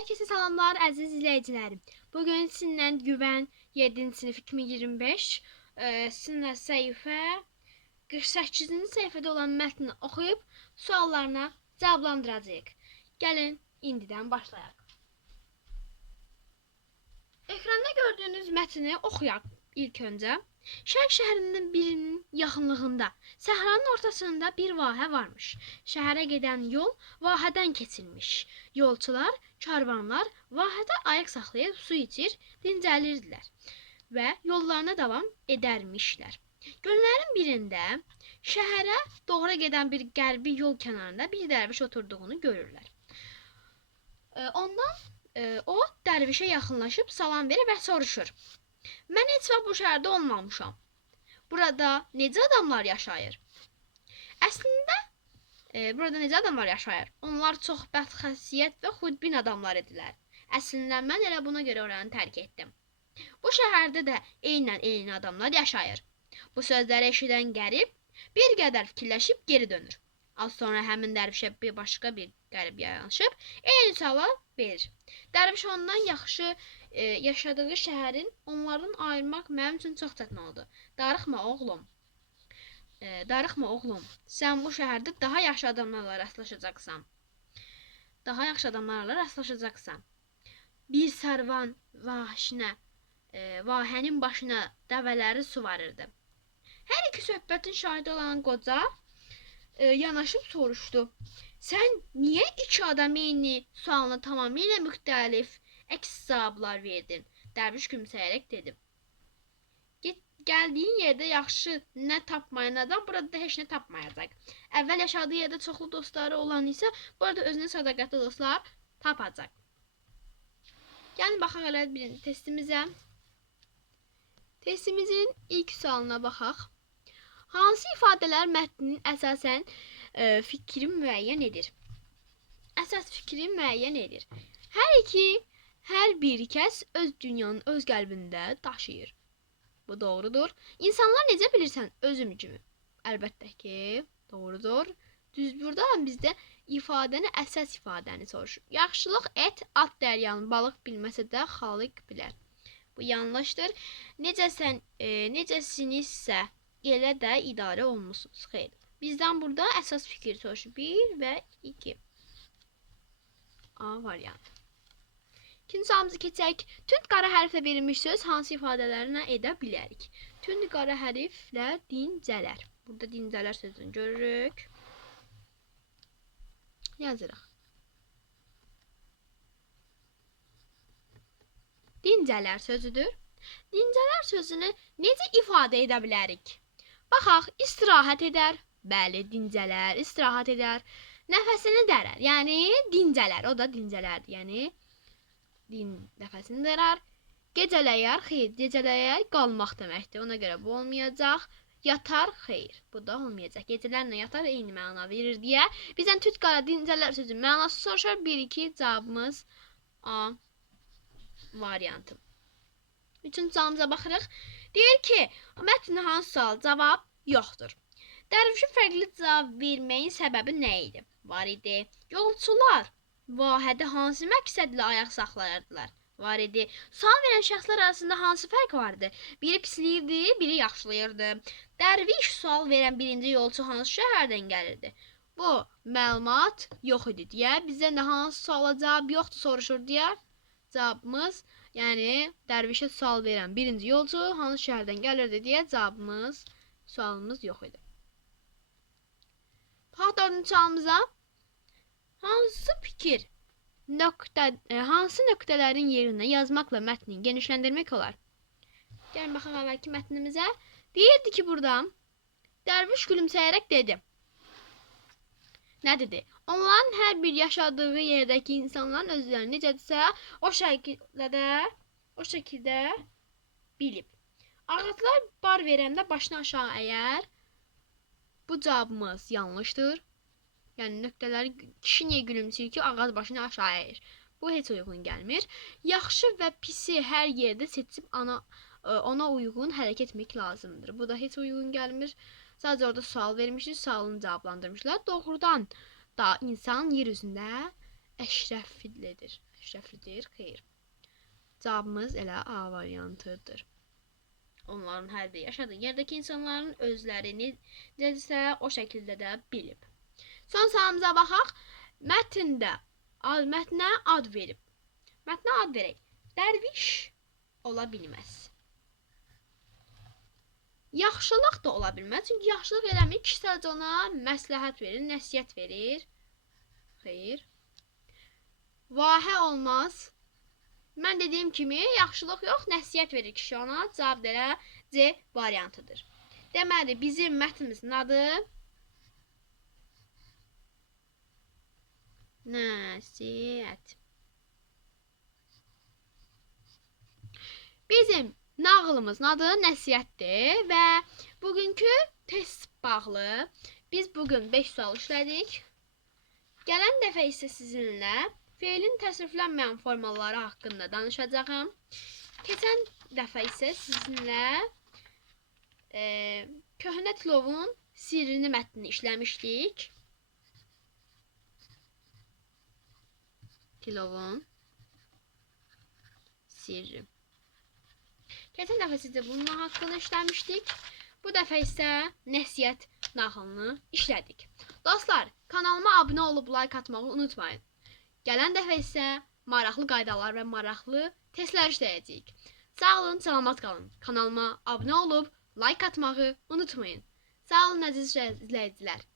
Herkese salamlar əziz izləyicilərim. Bugün sizinlə Güvən 7-ci sinif 2025 sizinlə səhifə 48-ci səhifədə olan mətni oxuyub suallarına cavablandıracağıq. Gəlin indidən başlayaq. Ekranda gördüyünüz mətni oxuyaq ilk öncə. Şərq şəhərinin birinin yaxınlığında, səhranın ortasında bir vahə varmış. Şəhərə gedən yol vahədən keçilmiş. Yolçular, karvanlar vahədə ayaq saxlayıb su içir, dincəlirdilər və yollarına davam edərmişlər. Günlərin birində şəhərə doğru gedən bir qərbi yol kənarında bir dərviş oturduğunu görürlər. Ondan o dərvişə yaxınlaşıb salam verir və soruşur: "Mən heç vaxt bu şəhərdə olmamışam. Burada necə adamlar yaşayır?" Əslində, burada necə adamlar yaşayır? Onlar çox bədxasiyyət və xudbin adamlar idilər. Əslində, mən elə buna görə oranı tərk etdim. Bu şəhərdə də eynən adamlar yaşayır. Bu sözləri eşidən qərib bir qədər fikirləşib geri dönür. Az sonra həmin dərvişə başqa bir qərib yanaşıb eyni sualı verir. Dərviş ondan yaxşı yaşadığı şəhərin onlardan ayırmaq mənim üçün çox çətin oldu. Darıxma oğlum, sən bu şəhərdə daha yaxşı adamlarla rastlaşacaqsan. Bir sarvan vahənin başına dəvələri suvarırdı. Hər iki söhbətin şahidi olan qoca yanaşıb soruşdu: "Sən niyə iki adam eyni sualına tamamilə müxtəlif əks cavablar verdin?" Dərviş gülümsəyərək dedi: "Gəldiyin yerdə yaxşı nə tapmayan adam burada heç nə tapmayacaq. Əvvəl yaşadığı yerdə çoxlu dostları olan isə burada özünə sədaqətli dostlar tapacaq." Gəlin baxaq elə birinci testimizə. Testimizin ilk sualına baxaq. Hansı ifadələr mətnin əsasən fikri müəyyən edir? Əsas fikri müəyyən edir. Hər bir kəs öz dünyanın öz qəlbində daşıyır. Bu doğrudur. İnsanlar necə bilirsən özüm kimi? Əlbəttə ki, doğrudur. Düz burada bizdə ifadəni, əsas ifadəni soruşur. Yaxşılıq et, at dəryanı, balıq bilməsə də xalq bilər. Bu yanlışdır. Necəsinizsə elə də idarə olmusunuz. Xeyr. Bizdən burada əsas fikir soruşur. 1 və 2. A variantı. İkinci sualımızı keçək. Tünd qara hərflə verilmiş söz hansı ifadələrinə edə bilərik? Tünd qara hərflə dincələr. Burada dincələr sözünü görürük. Yazırıq. Dincələr sözüdür. Dincələr sözünü necə ifadə edə bilərik? Baxaq, istirahət edər. Bəli, dincələr, istirahət edər. Nəfəsini dərər. Yəni, dincələr. O da dincələrdir. Yəni, nəfəsini dərər. Gecələyər, xeyr. Gecələyər qalmaq deməkdir. Ona görə bu olmayacaq. Yatar, xeyr. Bu da olmayacaq. Gecələrlə yatar eyni məna verir deyə. Bizdən tünd qara dincələr sözünün mənası soruşur. 1-2 cavabımız A variantı. Üçüncü sualımıza baxırıq. Deyir ki, mətnin hansı sual? Cavab yoxdur. Dərvişin fərqli cavab verməyin səbəbi nə idi? Var idi. Yolçular vahədə hansı məqsədlə ayaq saxlayırdılar? Var idi. Sual verən şəxslər arasında hansı fərq vardı? Biri pisləyirdi, biri yaxşılayırdı. Dərviş sual verən birinci yolçu hansı şəhərdən gəlirdi? Bu məlumat yox idi deyə bizə nə hansı suala cavab yoxdur soruşur deyə cavabımız, yəni dərvişə sual verən birinci yolçu hansı şəhərdən gəlirdi deyə sualımız yox idi. Baxaq dördüncü sualımıza. Hansı nöqtələrin yerinə yazmaqla mətni genişləndirmək olar? Gəlin baxaq əvvəlki mətnimizə. Deyirdi ki, burada dərviş gülümsəyərək dedi. Nə dedi? Onların hər bir yaşadığı yerdəki insanların özlərini necədirsə o şəkildə bilib. Ağaclar bar verəndə başını aşağı əyər. Bu cavabımız yanlışdır. Yəni nöqtələri kişi niyə gülümsəyir ki, ağac başını aşağı əyir? Bu heç uyğun gəlmir. Yaxşı və pisi hər yerdə seçib ona uyğun hərəkət etmək lazımdır. Bu da heç uyğun gəlmir. Sadəcə orada sual vermişdir, sualını cavablandırmışlar. Doğrudan da insan yer üzündə əşrəflidir. Əşrəflidir, xeyr. Cavabımız elə A variantıdır. Onların hər biri yaşadığı yerdəki insanların özlərini necəsə o şəkildə də bilib. Son sualımıza baxaq. Mətndə mətnə ad verib. Mətnə ad verək. Dərviş ola bilməz. Yaxşılıq da ola bilməz. Çünki yaxşılıq eləmir. Kişi sadəcə ona məsləhət verir, nəsihət verir. Xeyr. Vahə olmaz. Mən dediyim kimi, yaxşılıq yox, nəsihət verir kişi ona. Cavab elə C variantıdır. Deməli, bizim mətnimizin adı nəsihət. Bizim nağılımızın adı nəsihətdir və bugünkü test bağlı biz bugün 5 sual işlədik. Gələn dəfə isə sizinlə feilin təsriflənməyən formaları haqqında danışacağam. Keçən dəfə isə sizinlə köhnə tilovun sirrini mətnini işləmişdik. Tilovun sirri. Keçən dəfə sizə bunun haqqında işləmişdik. Bu dəfə isə nəsihət nağılını işlədik. Dostlar, kanalıma abunə olub like atmağı unutmayın. Gələn dəfə isə maraqlı qaydalar və maraqlı testlər işləyəcəyik. Sağ olun, salamat qalın. Kanalıma abunə olub like atmağı unutmayın. Sağ olun əziz izləyicilər.